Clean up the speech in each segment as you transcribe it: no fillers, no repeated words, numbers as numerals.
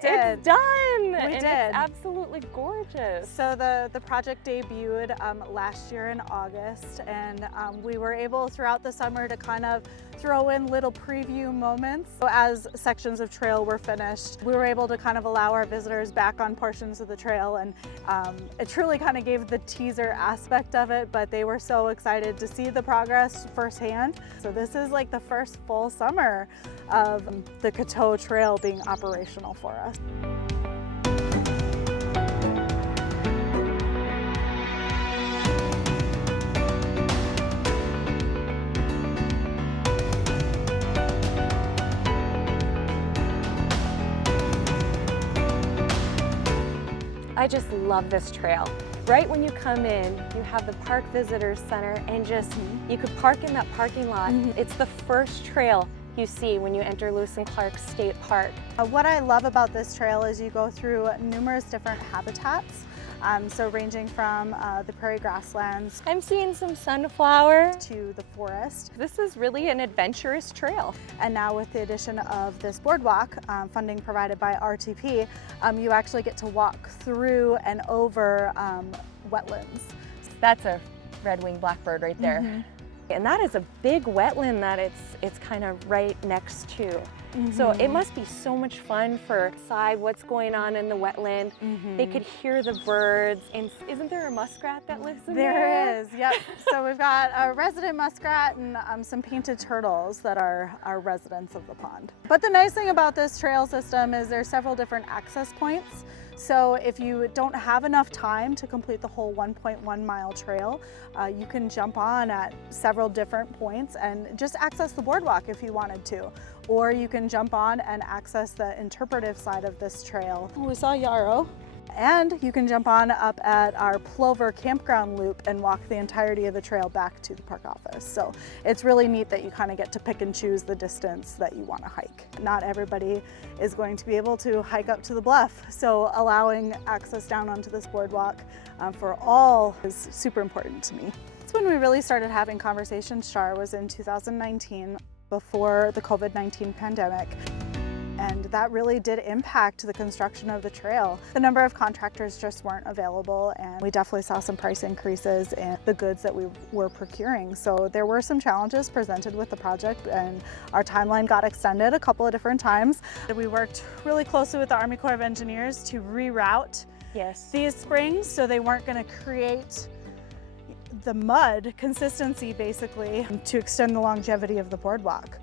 did. It's done. We and did. It's absolutely gorgeous. So the project debuted last year in August, and we were able throughout the summer to kind of throw in little preview moments. So as sections of trail were finished, we were able to kind of allow our visitors back on portions of the trail, and it truly kind of gave the teaser aspect of it, but they were so excited to see the progress firsthand. So this is like the first full summer of the Coteau Trail being operational for us. I just love this trail. Right when you come in, you have the Park Visitors Center, and you could park in that parking lot. It's the first trail you see when you enter Lewis and Clark State Park. What I love about this trail is you go through numerous different habitats. So ranging from the prairie grasslands. I'm seeing some sunflower. To the forest. This is really an adventurous trail. And now with the addition of this boardwalk, funding provided by RTP, you actually get to walk through and over wetlands. That's a red-winged blackbird right there. And that is a big wetland that it's kind of right next to. So it must be so much fun for inside what's going on in the wetland. They could hear the birds. And isn't there a muskrat that lives in there? There is, yep. So we've got a resident muskrat and some painted turtles that are residents of the pond. But the nice thing about this trail system is there's several different access points. So if you don't have enough time to complete the whole 1.1 mile trail, you can jump on at several different points and just access the boardwalk if you wanted to. Or you can jump on and access the interpretive side of this trail. We saw yarrow. And you can jump on up at our Plover campground loop and walk the entirety of the trail back to the park office. So it's really neat that you kind of get to pick and choose the distance that you want to hike. Not everybody is going to be able to hike up to the bluff, so allowing access down onto this boardwalk for all is super important to me. That's when we really started having conversations, Char, was in 2019, before the COVID-19 pandemic. And that really did impact the construction of the trail. The number of contractors just weren't available, and we definitely saw some price increases in the goods that we were procuring. So there were some challenges presented with the project, and our timeline got extended a couple of different times. We worked really closely with the Army Corps of Engineers to reroute these springs so they weren't going to create the mud consistency, basically, to extend the longevity of the boardwalk.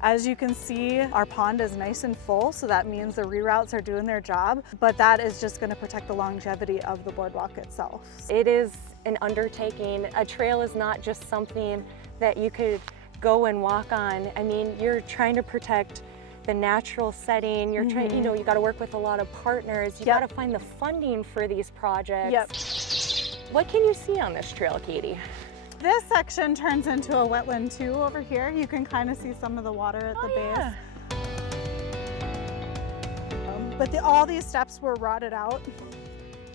As you can see, our pond is nice and full, so that means the reroutes are doing their job, but that is just going to protect the longevity of the boardwalk itself. It is an undertaking. A trail is not just something that you could go and walk on. I mean, you're trying to protect the natural setting. You're trying, you know, you got to work with a lot of partners. You got to find the funding for these projects. What can you see on this trail, Katie? This section turns into a wetland too over here. You can kind of see some of the water at the base. But all these steps were rotted out.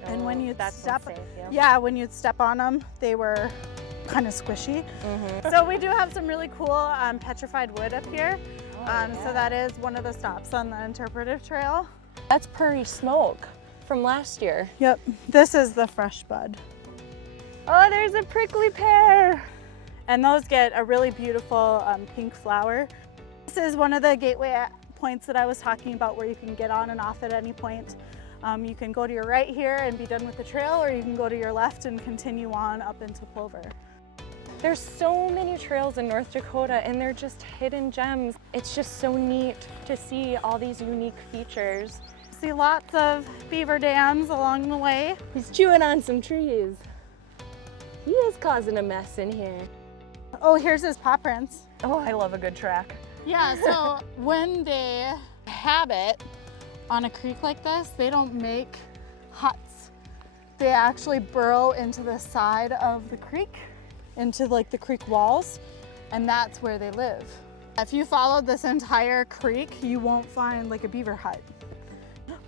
And when you'd step, when you'd step on them, they were kind of squishy. So we do have some really cool petrified wood up here. So that is one of the stops on the interpretive trail. That's prairie smoke from last year. Yep, this is the fresh bud. Oh, there's a prickly pear. And those get a really beautiful pink flower. This is one of the gateway points that I was talking about where you can get on and off at any point. You can go to your right here and be done with the trail, or you can go to your left and continue on up into Plover. There's so many trails in North Dakota, and they're just hidden gems. It's just so neat to see all these unique features. See lots of beaver dams along the way. He's chewing on some trees. He is causing a mess in here. Oh, here's his paw prints. Oh, I love a good track. Yeah, so when they habit on a creek like this, they don't make huts. They actually burrow into the side of the creek, into like the creek walls, and that's where they live. If you followed this entire creek, you won't find like a beaver hut.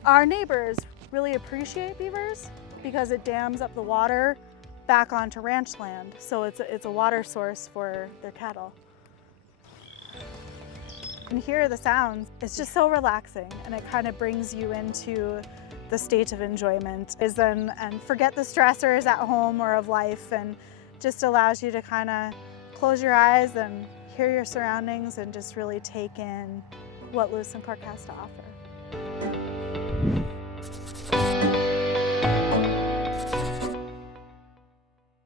Our neighbors really appreciate beavers because it dams up the water back onto ranch land, so it's a water source for their cattle. and hear the sounds. It's just so relaxing, and it kind of brings you into the state of enjoyment and forget the stressors at home or of life, and just allows you to kind of close your eyes and hear your surroundings and just really take in what Lewiston Park has to offer.